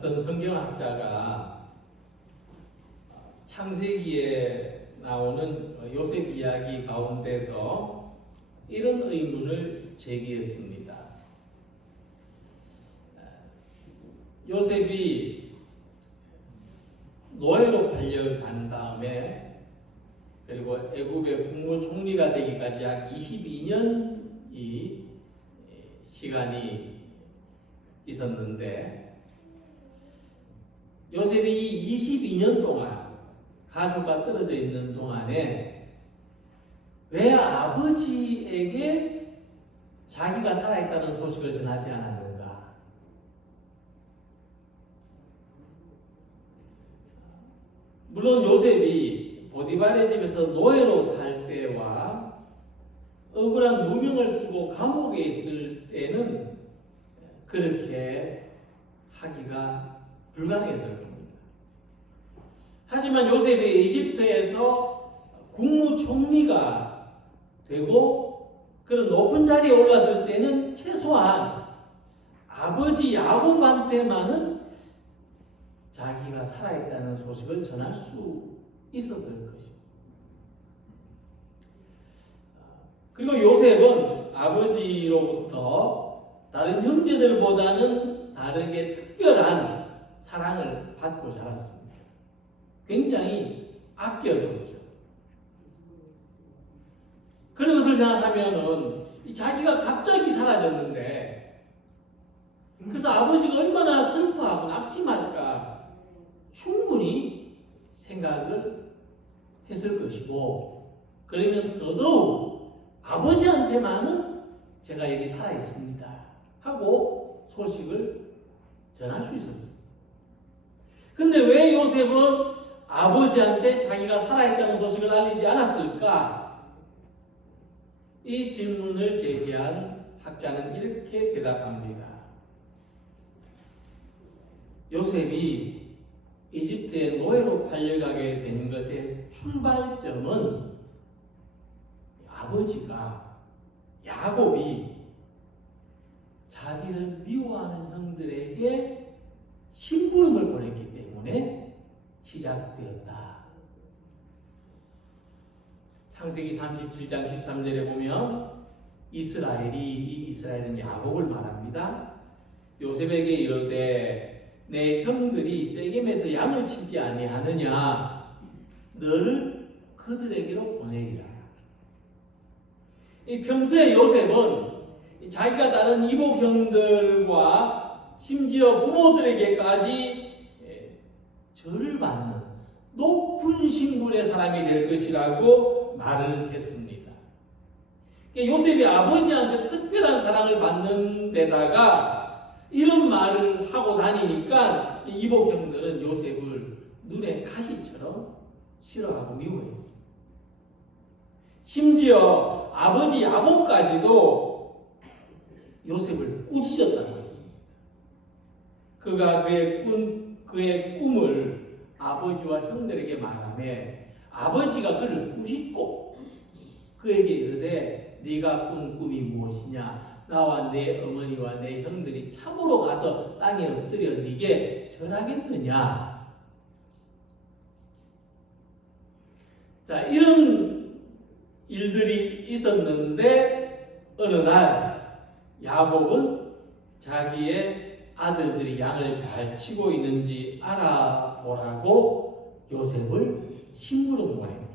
어떤 성경학자가 창세기에 나오는 요셉 이야기 가운데서 이런 의문을 제기했습니다. 요셉이 노예로 팔려간 다음에 그리고 애굽의 국무총리가 되기까지 약 22년이 시간이 있었는데 요셉이 22년 동안 가수가 떨어져 있는 동안에 왜 아버지에게 자기가 살아있다는 소식을 전하지 않았는가? 물론 요셉이 보디발의 집에서 노예로 살 때와 억울한 누명을 쓰고 감옥에 있을 때는 그렇게 하기가 불가능했을 겁니다. 하지만 요셉이 이집트에서 국무총리가 되고 그런 높은 자리에 올랐을 때는 최소한 아버지 야곱한테만은 자기가 살아있다는 소식을 전할 수 있었을 것입니다. 그리고 요셉은 아버지로부터 다른 형제들보다는 다르게 특별한 사랑을 받고 자랐습니다. 굉장히 아껴줬죠. 그런 것을 생각하면은 자기가 갑자기 사라졌는데 그래서 아버지가 얼마나 슬퍼하고 낙심할까 충분히 생각을 했을 것이고 그러면 더더욱 아버지한테만은 제가 여기 살아있습니다 하고 소식을 전할 수 있었습니다. 근데 왜 요셉은 아버지한테 자기가 살아있다는 소식을 알리지 않았을까? 이 질문을 제기한 학자는 이렇게 대답합니다. 요셉이 이집트의 노예로 팔려가게 된 것의 출발점은 아버지가 야곱이 자기를 미워하는 형들에게 심부름을 보냈기 때문에 시작되었다. 창세기 37장 13절에 보면 이 이스라엘은 야곱을 말합니다. 요셉에게 이르되 내 형들이 세겜에서 양을 치지 아니하느냐 너를 그들에게로 보내리라. 평소에 요셉은 자기가 다른 이복 형들과 심지어 부모들에게까지 절을 받는 높은 신분의 사람이 될 것이라고 말을 했습니다. 요셉이 아버지한테 특별한 사랑을 받는 데다가 이런 말을 하고 다니니까 이복 형들은 요셉을 눈에 가시처럼 싫어하고 미워했습니다. 심지어 아버지 야곱까지도 요셉을 꾸짖었다고 했습니다. 그가 그의 꿈을 아버지와 형들에게 말하며 아버지가 그를 꾸짖고 그에게 이르되 네가 꾼 꿈이 무엇이냐 나와 내 어머니와 내 형들이 참으로 가서 땅에 엎드려 네게 절하겠느냐. 자, 이런 일들이 있었는데 어느 날 야곱은 자기의 아들들이 양을 잘 치고 있는지 알아보라고 요셉을 심부름 보냅니다.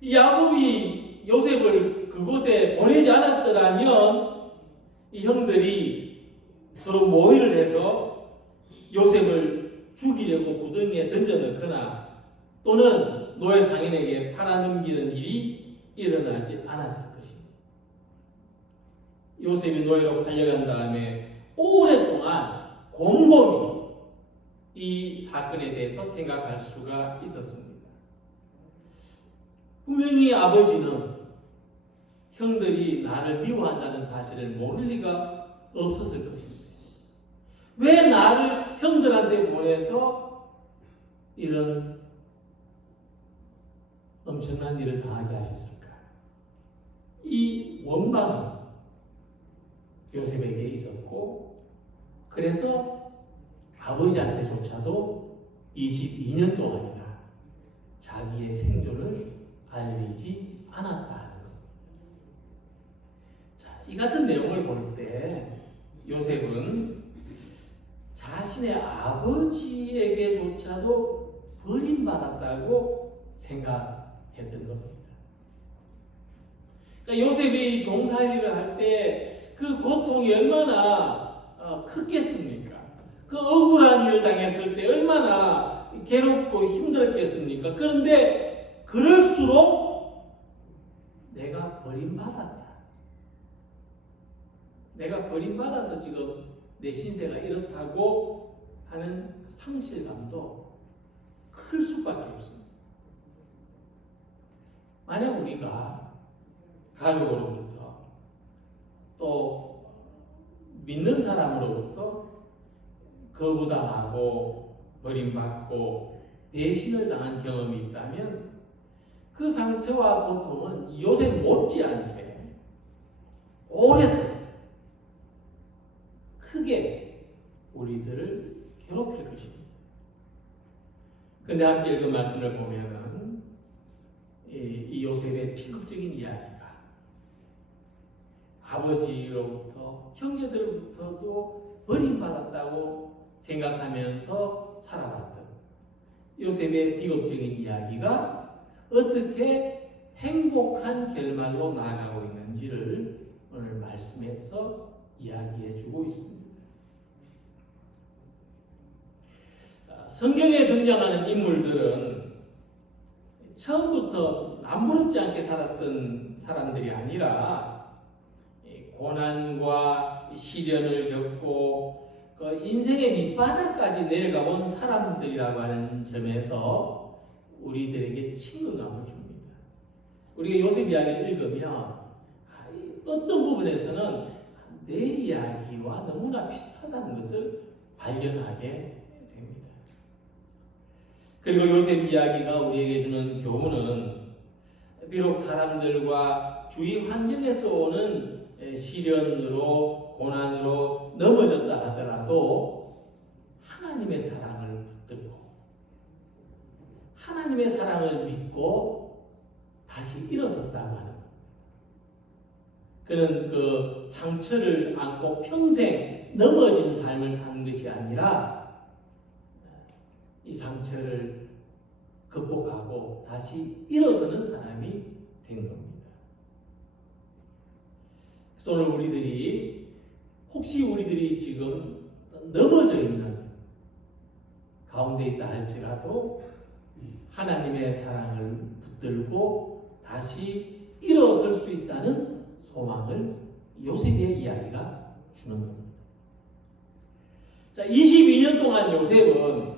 이 야곱이 요셉을 그곳에 보내지 않았더라면 이 형들이 서로 모의를 해서 요셉을 죽이려고 구덩이에 던져넣거나 또는 노예 상인에게 팔아넘기는 일이 일어나지 않았을 것입니다. 요셉이 노예로 팔려간 다음에 오랫동안 곰곰이 이 사건에 대해서 생각할 수가 있었습니다. 분명히 아버지는 형들이 나를 미워한다는 사실을 모를 리가 없었을 것입니다. 왜 나를 형들한테 보내서 이런 엄청난 일을 당하게 하셨을까? 이 원망은 요셉에게 있었고, 그래서 아버지한테조차도 22년 동안이나 자기의 생존을 알리지 않았다는 것. 자, 이 같은 내용을 볼 때 요셉은 자신의 아버지에게조차도 버림받았다고 생각했던 겁니다. 그러니까 요셉이 종살이를 할 때 그 고통이 얼마나 컸겠습니까? 그 억울한 일을 당했을 때 얼마나 괴롭고 힘들었겠습니까? 그런데 그럴수록 내가 버림받았다. 내가 버림받아서 지금 내 신세가 이렇다고 하는 상실감도 클 수밖에 없습니다. 만약 우리가 가족으로부터 또 믿는 사람으로부터 거부당하고 버림받고 배신을 당한 경험이 있다면 그 상처와 고통은 요셉 못지않게 오랫동안 크게 우리들을 괴롭힐 것입니다. 그런데 함께 읽은 말씀을 보면은 이 요셉의 비극적인 이야기가 아버지로부터 형제들로부터도 버림받았다고 생각하면서 살아왔던 요셉의 비극적인 이야기가 어떻게 행복한 결말로 나아가고 있는지를 오늘 말씀에서 이야기해 주고 있습니다. 성경에 등장하는 인물들은 처음부터 남부럽지 않게 살았던 사람들이 아니라 고난과 시련을 겪고 그 인생의 밑바닥까지 내려가 본 사람들이라고 하는 점에서 우리들에게 친근감을 줍니다. 우리가 요셉 이야기를 읽으면 어떤 부분에서는 내 이야기와 너무나 비슷하다는 것을 발견하게 됩니다. 그리고 요셉 이야기가 우리에게 주는 교훈은 비록 사람들과 주위 환경에서 오는 시련으로 고난으로 넘어졌다 하더라도 하나님의 사랑을 붙들고 하나님의 사랑을 믿고 다시 일어섰다고 하는 겁니다. 그는 그 상처를 안고 평생 넘어진 삶을 사는 것이 아니라 이 상처를 극복하고 다시 일어서는 사람이 된 겁니다. 그래서 오늘 혹시 우리들이 지금 넘어져 있는 가운데 있다 할지라도 하나님의 사랑을 붙들고 다시 일어설 수 있다는 소망을 요셉의 이야기가 주는 겁니다. 자, 22년 동안 요셉은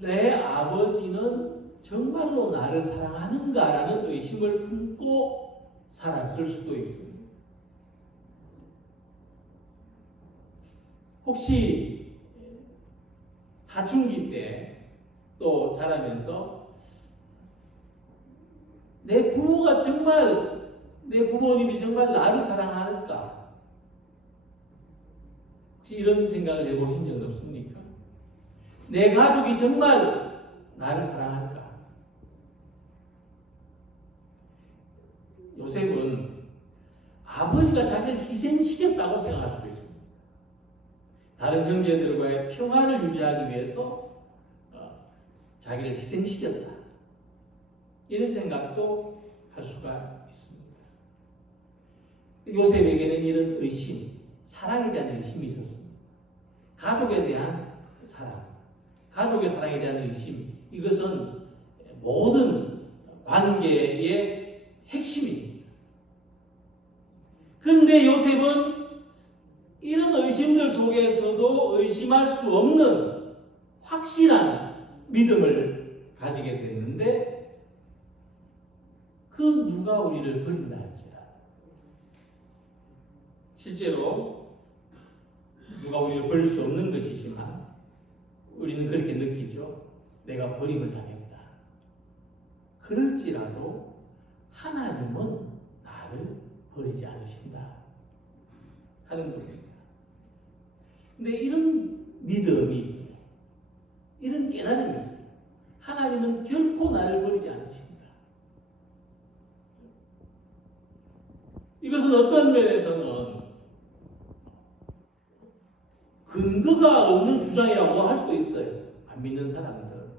내 아버지는 정말로 나를 사랑하는가라는 의심을 품고 살았을 수도 있습니다. 혹시 사춘기 때 또 자라면서 내 부모님이 정말 나를 사랑할까? 혹시 이런 생각을 해보신 적은 없습니까? 내 가족이 정말 나를 사랑할까? 요셉은 아버지가 자기를 희생시켰다고 생각할 수도 있습니다. 다른 형제들과의 평화를 유지하기 위해서 자기를 희생시켰다. 이런 생각도 할 수가 있습니다. 요셉에게는 이런 의심, 사랑에 대한 의심이 있었습니다. 가족에 대한 사랑, 가족의 사랑에 대한 의심, 이것은 모든 관계의 핵심입니다. 그런데 요셉은 이런 의심들 속에서도 의심할 수 없는 확실한 믿음을 가지게 됐는데 그 누가 우리를 버린다 할지라도 실제로 누가 우리를 버릴 수 없는 것이지만 우리는 그렇게 느끼죠. 내가 버림을 당했다. 그럴지라도 하나님은 나를 버리지 않으신다. 하는 겁니다. 근데 이런 믿음이 있어요. 이런 깨달음이 있어요. 하나님은 결코 나를 버리지 않으신다. 이것은 어떤 면에서는 근거가 없는 주장이라고 할 수도 있어요. 안 믿는 사람들.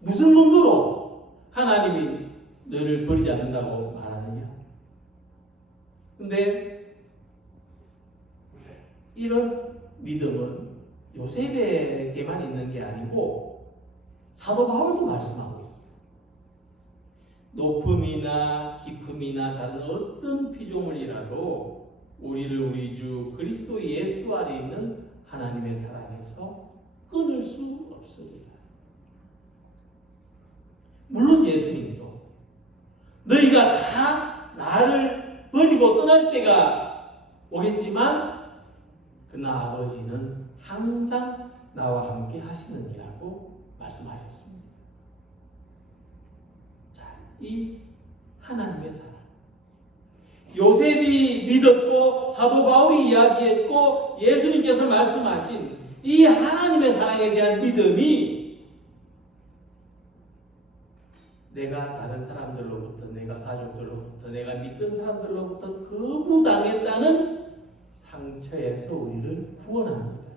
무슨 근거로 하나님이 너를 버리지 않는다고 말하느냐? 근데 이런 믿음은 요셉에게만 있는 게 아니고 사도 바울도 말씀하고 있어요. 높음이나 깊음이나 다른 어떤 피조물이라도 우리를 우리 주 그리스도 예수 안에 있는 하나님의 사랑에서 끊을 수 없습니다. 물론 예수님도 너희가 다 나를 버리고 떠날 때가 오겠지만 그러나 아버지는 항상 나와 함께 하시느니라고 말씀하셨습니다. 자, 이 하나님의 사랑. 요셉이 믿었고 사도 바울이 이야기했고 예수님께서 말씀하신 이 하나님의 사랑에 대한 믿음이 내가 다른 사람들로부터, 내가 가족들로부터, 내가 믿던 사람들로부터 거부당했다는 상처에서 우리를 구원합니다.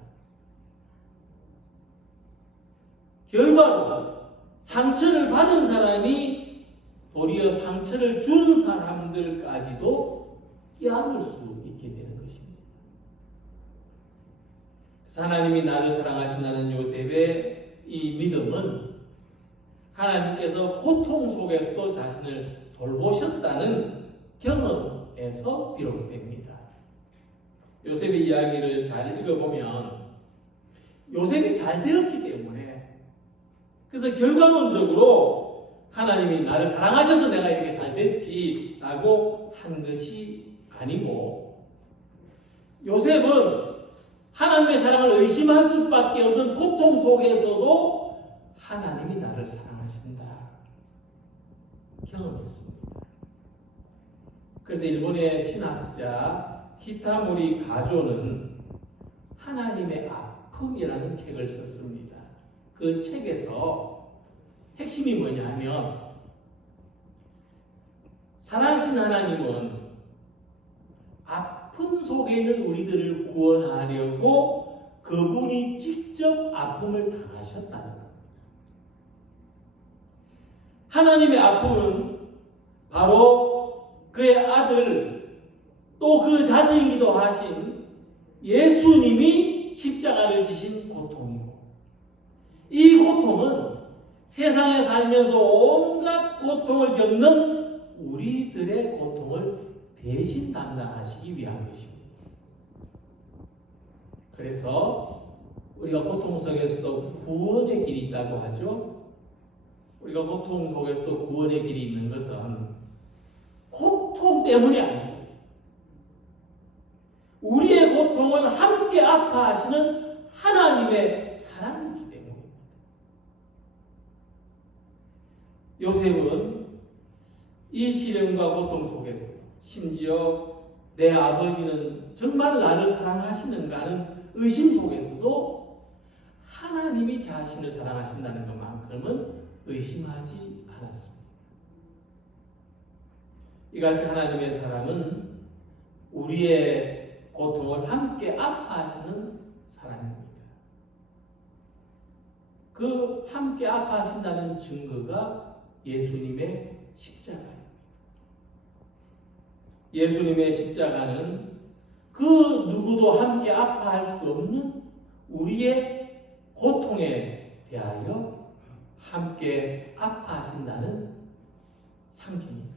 결과로 상처를 받은 사람이 도리어 상처를 준 사람들까지도 깨달을 수 있게 되는 것입니다. 그래서 하나님이 나를 사랑하신다는 요셉의 이 믿음은 하나님께서 고통 속에서도 자신을 돌보셨다는 경험에서 비롯됩니다. 요셉의 이야기를 잘 읽어보면 요셉이 잘 되었기 때문에 그래서 결과론적으로 하나님이 나를 사랑하셔서 내가 이렇게 잘 됐지라고 한 것이 아니고 요셉은 하나님의 사랑을 의심할 수밖에 없는 고통 속에서도 하나님이 나를 사랑하신다 경험했습니다. 그래서 일본의 신학자 키타모리 가조는 하나님의 아픔이라는 책을 썼습니다. 그 책에서 핵심이 뭐냐 하면 사랑하신 하나님은 아픔 속에 있는 우리들을 구원하려고 그분이 직접 아픔을 당하셨다는 겁니다. 하나님의 아픔은 바로 그의 아들 또 그 자신이기도 하신 예수님이 십자가를 지신 고통이고 이 고통은 세상에 살면서 온갖 고통을 겪는 우리들의 고통을 대신 담당하시기 위한 것입니다. 그래서 우리가 고통 속에서도 구원의 길이 있다고 하죠. 우리가 고통 속에서도 구원의 길이 있는 것은 고통 때문이 아니고 우리의 고통을 함께 아파하시는 하나님의 사랑이기 때문입니다. 요셉은 이 시련과 고통 속에서 심지어 내 아버지는 정말 나를 사랑하시는가 하는 의심 속에서도 하나님이 자신을 사랑하신다는 것만큼은 의심하지 않았습니다. 이같이 하나님의 사랑은 우리의 고통을 함께 아파하시는 사랑입니다. 그 함께 아파하신다는 증거가 예수님의 십자가입니다. 예수님의 십자가는 그 누구도 함께 아파할 수 없는 우리의 고통에 대하여 함께 아파하신다는 상징입니다.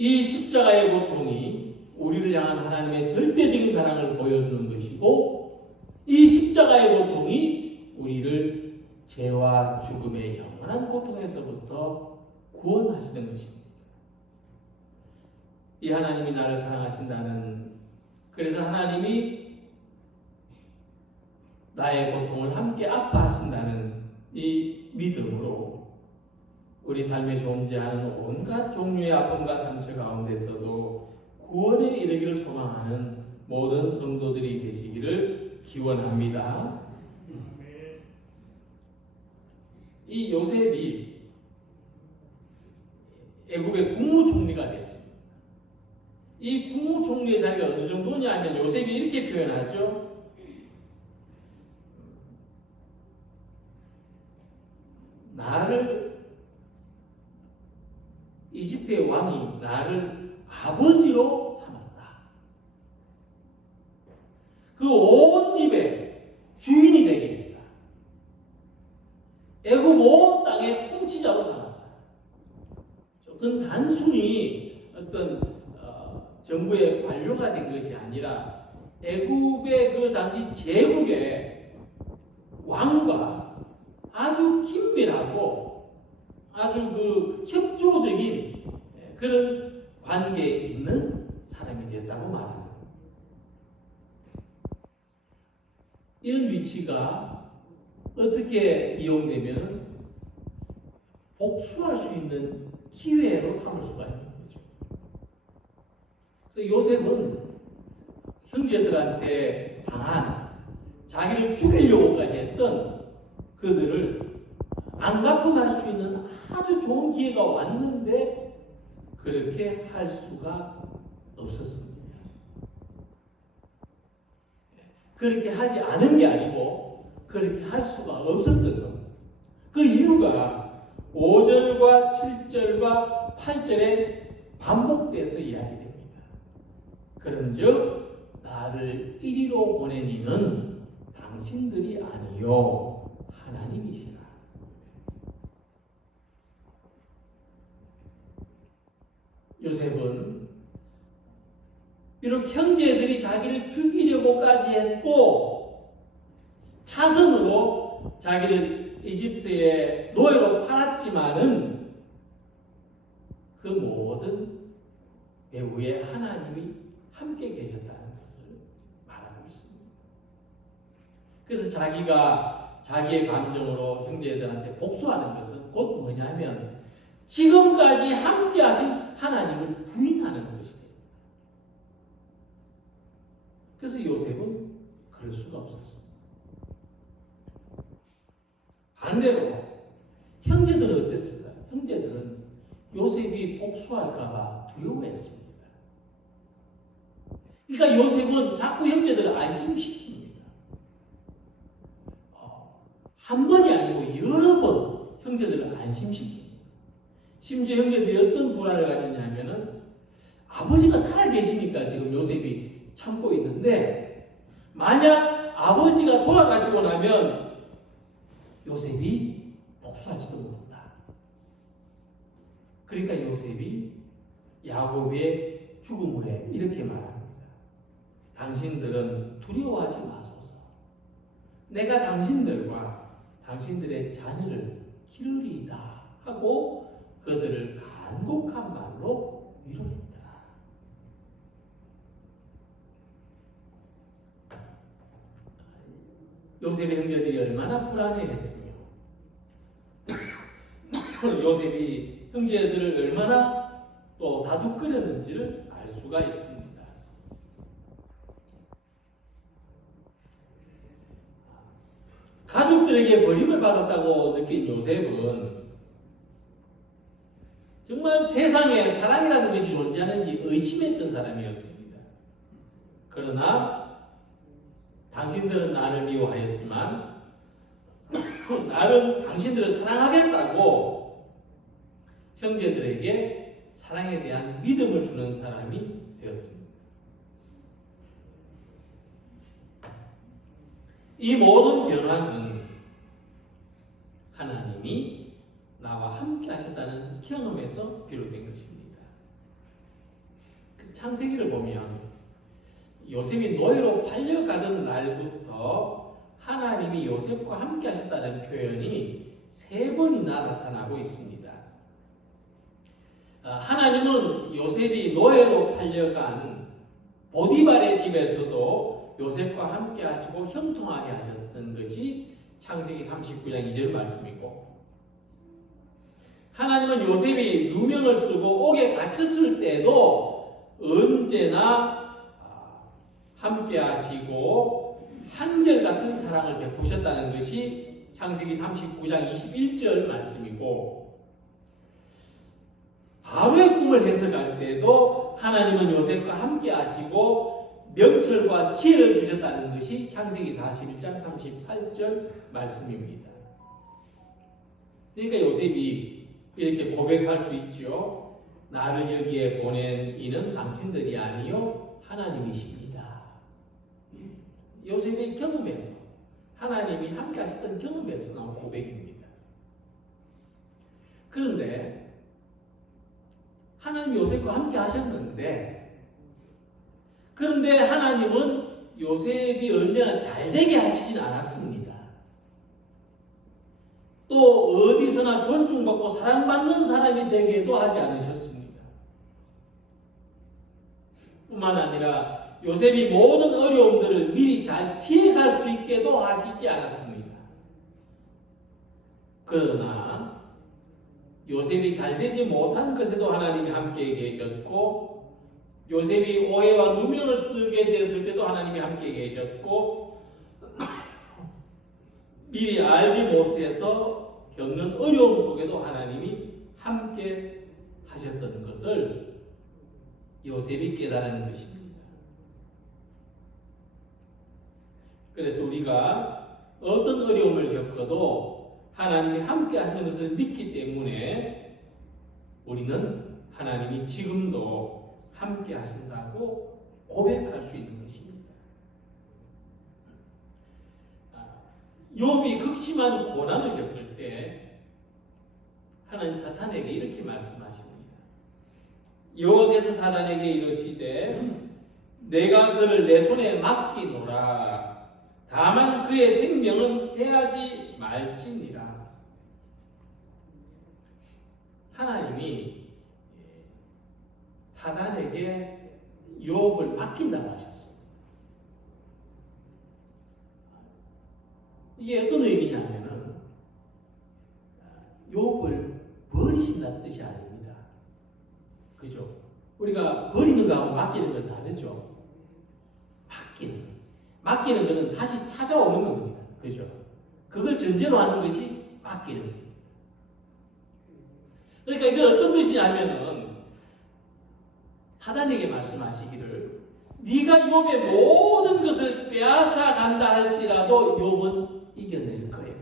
이 십자가의 고통이 우리를 향한 하나님의 절대적인 사랑을 보여주는 것이고 이 십자가의 고통이 우리를 죄와 죽음의 영원한 고통에서부터 구원하시는 것입니다. 이 하나님이 나를 사랑하신다는 그래서 하나님이 나의 고통을 함께 아파하신다는 이 믿음으로 우리 삶에 존재하는 온갖 종류의 아픔과 상처 가운데서도 구원에 이르기를 소망하는 모든 성도들이 되시기를 기원합니다. 이 요셉이 애굽의 국무총리가 됐습니다. 이 국무총리의 자리가 어느 정도냐면 요셉이 이렇게 표현하죠. 나를 이집트의 왕이 나를 아버지로 삼았다. 그 온 집의 주인이 되게 했다. 애굽 온 땅의 통치자로 삼았다. 그건 단순히 어떤 정부의 관료가 된 것이 아니라 애굽의 그 당시 제국의 왕과 아주 긴밀하고 아주 그 협조적인 그런 관계에 있는 사람이 되었다고 말합니다. 이런 위치가 어떻게 이용되면 복수할 수 있는 기회로 삼을 수가 있는 거죠. 그래서 요셉은 형제들한테 당한 자기를 죽이려고까지 했던 그들을 안갚음할 수 있는 아주 좋은 기회가 왔는데 그렇게 할 수가 없었습니다. 그렇게 하지 않은 게 아니고 그렇게 할 수가 없었던 겁니다. 그 이유가 5절과 7절과 8절에 반복돼서 이야기됩니다. 그런즉 나를 이리로 보낸 이는 당신들이 아니요 하나님이시라. 요셉은 비록 형제들이 자기를 죽이려고까지 했고 차선으로 자기를 이집트의 노예로 팔았지만은 그 모든 배후에 하나님이 함께 계셨다는 것을 말하고 있습니다. 그래서 자기가 자기의 감정으로 형제들한테 복수하는 것은 곧 뭐냐면 지금까지 함께 하신 하나님을 부인하는 것이 됩니다. 그래서 요셉은 그럴 수가 없었습니다. 반대로 형제들은 어땠을까? 형제들은 요셉이 복수할까봐 두려워했습니다. 그러니까 요셉은 자꾸 형제들을 안심시킵니다. 한 번이 아니고 여러 번 형제들을 안심시킵니다. 심지어 형제들이 어떤 불안을 가졌냐면은 아버지가 살아계시니까 지금 요셉이 참고 있는데 만약 아버지가 돌아가시고 나면 요셉이 복수할지도 모른다. 그러니까 요셉이 야곱의 죽음 후에 이렇게 말합니다. 당신들은 두려워하지 마소서. 내가 당신들과 당신들의 자녀를 기르리이다 하고 그들을 간곡한 말로 위로했다. 요셉의 형제들이 얼마나 불안해했으며 요셉이 형제들을 얼마나 또 다독거렸는지를 알 수가 있습니다. 가족들에게 버림을 받았다고 느낀 요셉은 정말 세상에 사랑이라는 것이 존재하는지 의심했던 사람이었습니다. 그러나 당신들은 나를 미워하였지만 나는 당신들을 사랑하겠다고 형제들에게 사랑에 대한 믿음을 주는 사람이 되었습니다. 이 모든 변화는 하나님이 나와 함께 하셨다는 경험에서 비롯된 것입니다. 그 창세기를 보면 요셉이 노예로 팔려가던 날부터 하나님이 요셉과 함께 하셨다는 표현이 3번이나 나타나고 있습니다. 하나님은 요셉이 노예로 팔려간 보디발의 집에서도 요셉과 함께 하시고 형통하게 하셨던 것이 창세기 39장 2절 말씀이고, 하나님은 요셉이 누명을 쓰고 옥에 갇혔을 때도 언제나 함께 하시고 한결같은 사랑을 베푸셨다는 것이 창세기 39장 21절 말씀이고, 바로의 꿈을 해석할 때도 하나님은 요셉과 함께 하시고 명철과 지혜를 주셨다는 것이 창세기 41장 38절 말씀입니다. 그러니까 요셉이 이렇게 고백할 수 있죠. 나를 여기에 보낸 이는 당신들이 아니요 하나님이십니다. 요셉의 경험에서, 하나님이 함께 하셨던 경험에서 나온 고백입니다. 그런데 하나님이 요셉과 함께 하셨는데, 그런데 하나님은 요셉이 언제나 잘되게 하시진 않았습니다. 또 어디서나 존중받고 사랑받는 사람이 되게도 하지 않으셨습니다. 뿐만 아니라 요셉이 모든 어려움들을 미리 잘 피해갈 수 있게도 하시지 않았습니다. 그러나 요셉이 잘되지 못한 것에도 하나님이 함께 계셨고, 요셉이 오해와 누명을 쓰게 됐을 때도 하나님이 함께 계셨고, 미리 알지 못해서 겪는 어려움 속에도 하나님이 함께 하셨던 것을 요셉이 깨달은 것입니다. 그래서 우리가 어떤 어려움을 겪어도 하나님이 함께 하시는 것을 믿기 때문에 우리는 하나님이 지금도 함께 하신다고 고백할 수 있는 것입니다. 욥이 극심한 고난을 겪을 때 하나님 사탄에게 이렇게 말씀하십니다. 여호와께서 사탄에게 이르시되 내가 그를 내 손에 맡기노라. 다만 그의 생명은 해하지 말지니라. 하나님이 사탄에게 욥을 맡긴다고 하셨습니다. 이게 어떤 의미냐면은 욥을 버리신다는 뜻이 아닙니다. 그죠? 우리가 버리는 거하고 맡기는 건 다르죠. 맡기는 것은 다시 찾아오는 겁니다. 그죠? 그걸 전제로 하는 것이 맡기는 겁니다. 그러니까 이게 어떤 뜻이냐면은 사단에게 말씀하시기를 네가 욥의 모든 것을 빼앗아 간다 할지라도 욥은 이겨낼 거예요.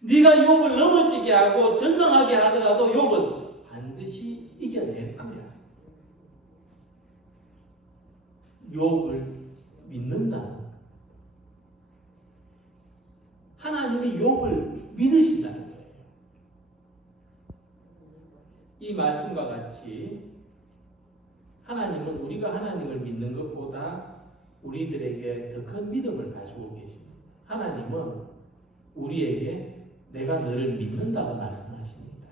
네가 욥을 넘어지게 하고 절망하게 하더라도 욥은 반드시 이겨낼 거야. 욥을 믿는다. 하나님이 욥을 믿으신다는 거예요. 이 말씀과 같이 하나님은 우리가 하나님을 믿는 것보다 우리들에게 더 큰 믿음을 가지고 계십니다. 하나님은 우리에게 내가 너를 믿는다고 말씀하십니다.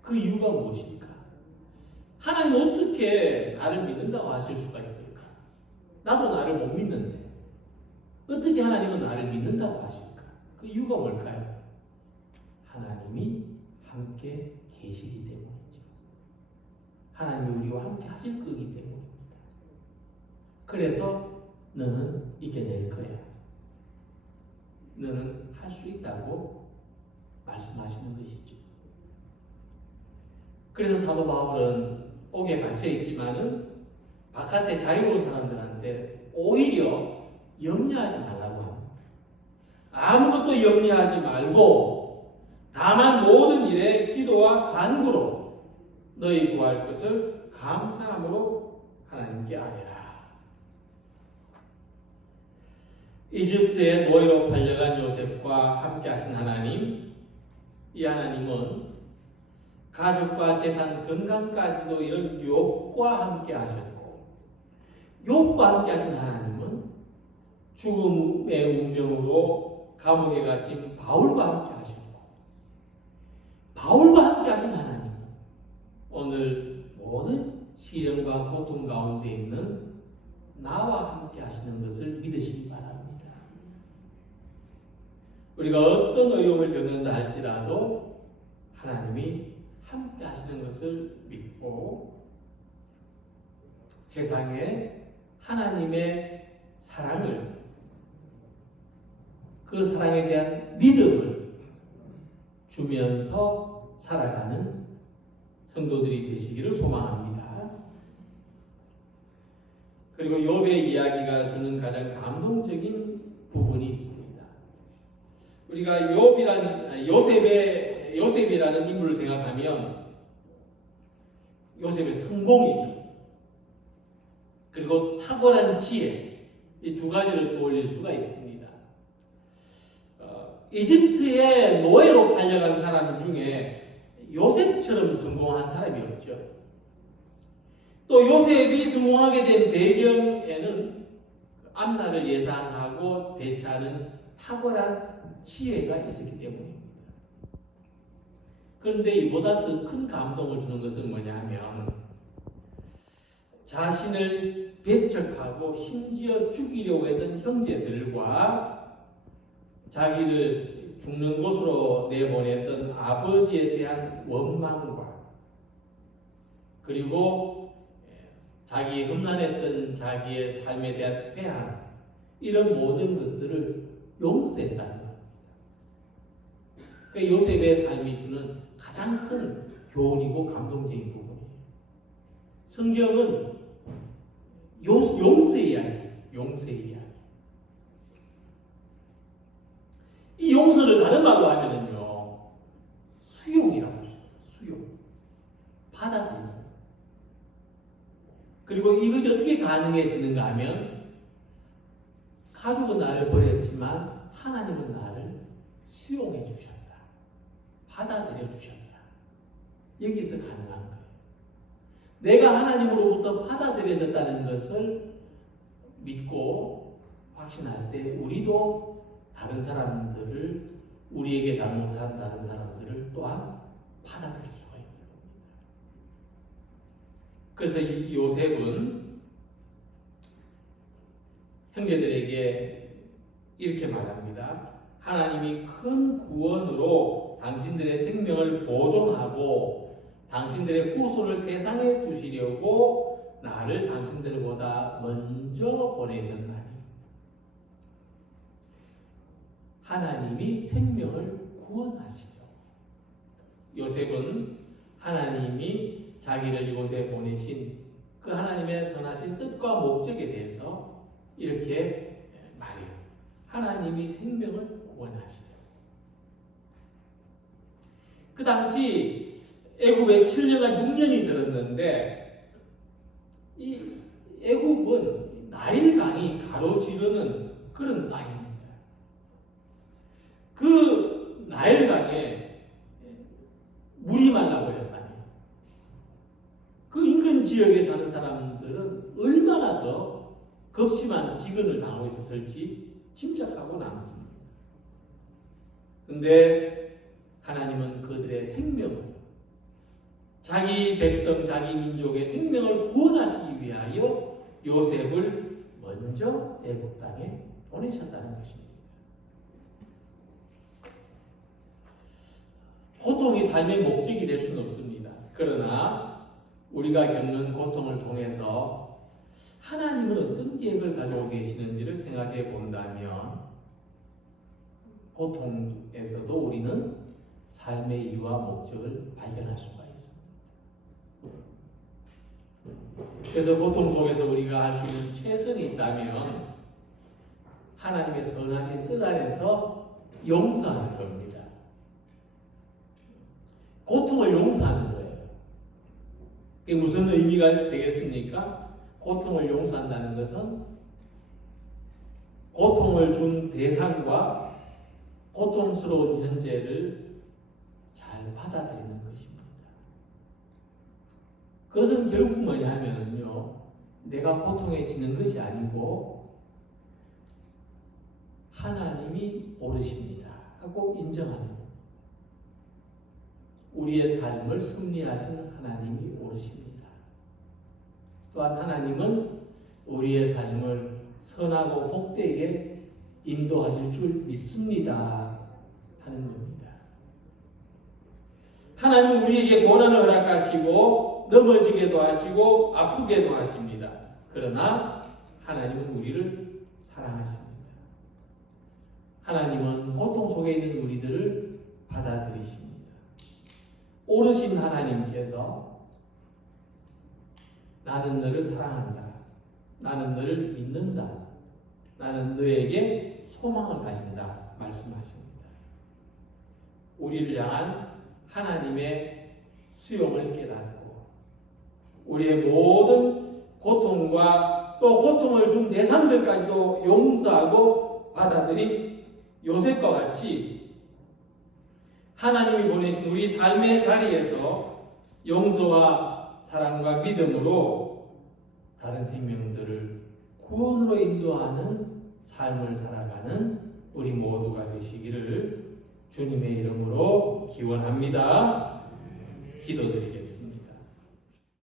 그 이유가 무엇입니까? 하나님 어떻게 나를 믿는다고 하실 수가 있을까? 나도 나를 못 믿는데 어떻게 하나님은 나를 믿는다고 하실까? 그 이유가 뭘까요? 하나님이 함께 계시기 때문이죠. 하나님이 우리와 함께 하실 거기 때문입니다. 그래서 너는 이겨낼 거야. 너는 할 수 있다고 말씀하시는 것이죠. 그래서 사도 바울은 옥에 갇혀 있지만은 바깥에 자유로운 사람들한테 오히려 염려하지 말라고 합니다. 아무것도 염려하지 말고 다만 모든 일에 기도와 간구로 너희 구할 것을 감사함으로 하나님께 아뢰라. 이집트의 노예로 팔려간 요셉과 함께 하신 하나님, 이 하나님은 가족과 재산, 건강까지도 이런 욥과 함께 하셨고, 욥과 함께 하신 하나님은 죽음의 운명으로 감옥에 갇힌 바울과 함께 하셨고, 바울과 함께 하신 하나님은 오늘 모든 시련과 고통 가운데 있는 나와 함께 하시는 것을 믿으시기 바랍니다. 우리가 어떤 어려움을 겪는다 할지라도 하나님이 함께 하시는 것을 믿고 세상에 하나님의 사랑을, 그 사랑에 대한 믿음을 주면서 살아가는 성도들이 되시기를 소망합니다. 그리고 욥의 이야기가 주는 가장 감동적인 부분이 있습니다. 우리가 요셉이라는 인물을 생각하면 요셉의 성공이죠. 그리고 탁월한 지혜, 이 두 가지를 떠올릴 수가 있습니다. 이집트의 노예로 팔려간 사람 중에 요셉처럼 성공한 사람이 없죠. 또 요셉이 성공하게 된 배경에는 앞날을 예상하고 대처하는 탁월한 지혜가 있었기 때문입니다. 그런데 이보다 더 큰 감동을 주는 것은 뭐냐면 자신을 배척하고 심지어 죽이려고 했던 형제들과 자기를 죽는 곳으로 내보냈던 아버지에 대한 원망과 그리고 자기 험난했던 자기의 삶에 대한 회한, 이런 모든 것들을 용서했다는 겁니다. 그러니까 요셉의 삶이 주는 가장 큰 교훈이고 감동적인 부분이에요. 성경은 용서의 이야기, 용서의 이야기. 이 용서를 다른 말로 하면은요, 수용이라고 합니다. 수용. 받아들이는. 그리고 이것이 어떻게 가능해지는가 하면, 가족은 나를 버렸지만 하나님은 나를 수용해 주셨다. 받아들여 주셨다. 여기서 가능한 거예요. 내가 하나님으로부터 받아들여졌다는 것을 믿고 확신할 때 우리도 다른 사람들을, 우리에게 잘못한 다른 사람들을 또한 받아들일 수가 있는 겁니다. 그래서 이 요셉은 형제들에게 이렇게 말합니다. 하나님이 큰 구원으로 당신들의 생명을 보존하고 당신들의 후손을 세상에 두시려고 나를 당신들보다 먼저 보내셨나니. 하나님이 생명을 구원하시려. 요셉은 하나님이 자기를 이곳에 보내신 그 하나님의 선하신 뜻과 목적에 대해서 이렇게 말해요. 하나님이 생명을 구원하시려. 그 당시 애굽에 7년과 6년이 들었는데 이 애굽은 나일강이 가로지르는 그런 땅입니다. 그 나일강에 물이 말라버렸다니 그 인근 지역에 사는 사람들은 얼마나 더 극심한 기근을 당하고 있었을지 짐작하고 남습니다. 그런데 하나님은 그들의 생명을, 자기 백성, 자기 민족의 생명을 구원하시기 위하여 요셉을 먼저 애굽 땅에 보내셨다는 것입니다. 고통이 삶의 목적이 될 수는 없습니다. 그러나 우리가 겪는 고통을 통해서 하나님은 어떤 계획을 가지고 계시는지를 생각해 본다면 고통에서도 우리는 삶의 이유와 목적을 발견할 수가 있습니다. 그래서 고통 속에서 우리가 할 수 있는 최선이 있다면 하나님의 선하신 뜻 안에서 용서하는 겁니다. 고통을 용서하는 거예요. 이게 무슨 의미가 되겠습니까? 고통을 용서한다는 것은 고통을 준 대상과 고통스러운 현재를 잘 받아들이는 것입니다. 그것은 결국 뭐냐 하면요, 내가 고통해지는 것이 아니고 하나님이 옳으십니다 하고 인정하는 것. 우리의 삶을 섭리하시는 하나님이 옳으십니다. 또한 하나님은 우리의 삶을 선하고 복되게 인도하실 줄 믿습니다 하는 겁니다. 하나님은 우리에게 고난을 허락하시고 넘어지게도 하시고 아프게도 하십니다. 그러나 하나님은 우리를 사랑하십니다. 하나님은 고통 속에 있는 우리들을 받아들이십니다. 오르신 하나님께서 나는 너를 사랑한다. 나는 너를 믿는다. 나는 너에게 소망을 가진다. 말씀하십니다. 우리를 향한 하나님의 수용을 깨닫고 우리의 모든 고통과 또 고통을 준 대상들까지도 용서하고 받아들인 요셉과 같이 하나님이 보내신 우리 삶의 자리에서 용서와 사랑과 믿음으로 다른 생명들을 구원으로 인도하는 삶을 살아가는 우리 모두가 되시기를 주님의 이름으로 기원합니다. 기도드리겠습니다.